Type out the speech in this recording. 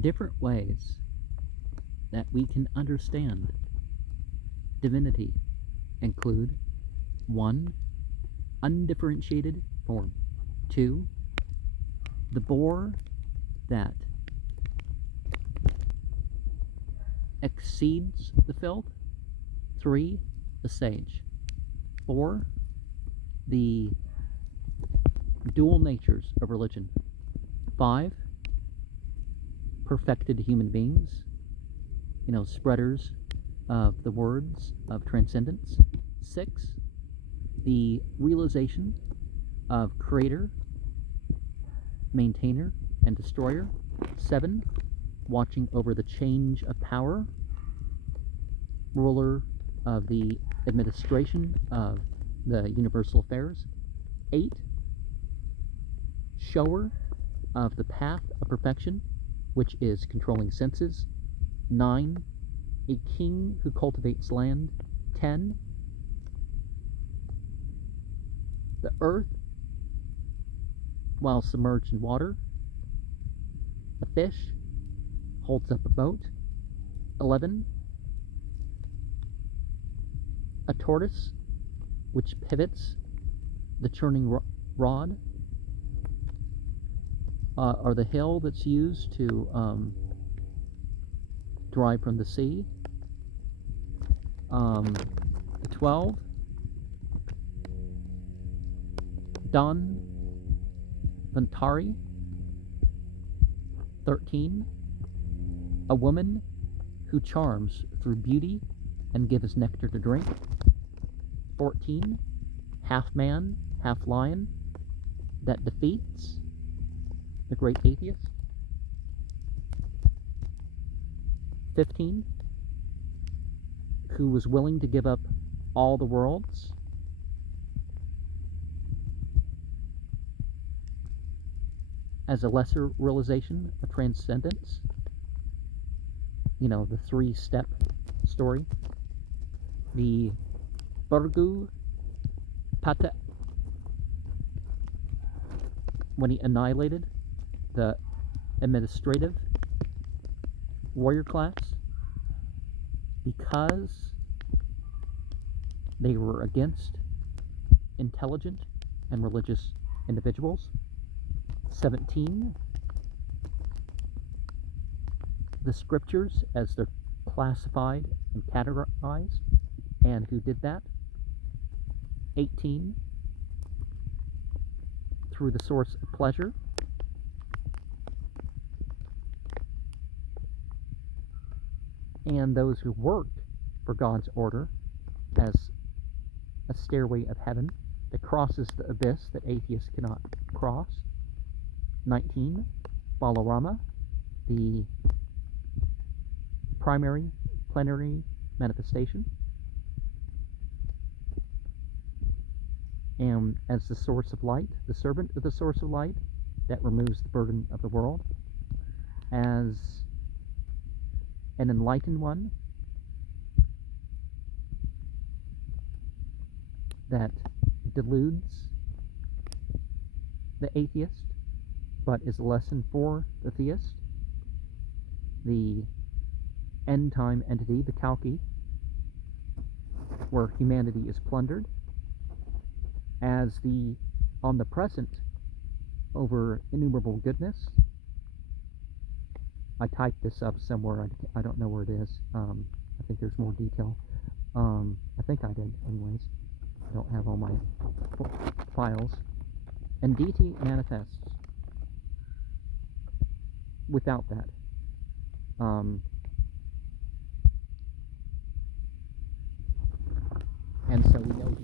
Different ways that we can understand divinity include 1. Undifferentiated form. 2. The boar that exceeds the filth. 3. The sage. 4. The dual natures of religion. 5. Perfected human beings, spreaders of the words of transcendence. 6. The realization of creator, maintainer, and destroyer. 7. Watching over the change of power, ruler of the administration of the universal affairs. 8. Shower of the path of perfection, which is controlling senses. 9. A king who cultivates land. 10. The earth while submerged in water. A fish holds up a boat. 11. A tortoise which pivots the churning rod, or the hill that's used to drive from the sea. 12. Don Vantari. 13. A woman who charms through beauty and gives nectar to drink. 14. Half man, half lion that defeats the great atheist. 15. Who was willing to give up all the worlds. As a lesser realization of transcendence. The 3-step story. The Burgu Pata, when he annihilated the administrative warrior class because they were against intelligent and religious individuals. 17. The scriptures as they're classified and categorized, and who did that. 18. Through the source of pleasure. And those who worked for God's order as a stairway of heaven that crosses the abyss that atheists cannot cross. 19. Balarama, the primary plenary manifestation, and as the source of light, the servant of the source of light that removes the burden of the world, as an enlightened one that deludes the atheist but is a lesson for the theist, the end time entity, the Kalki, where humanity is plundered, as the omnipresent over innumerable goodness. I typed this up somewhere, I don't know where it is. I think there's more detail. I think I did anyways. I don't have all my files. And DT manifests without that. And so we know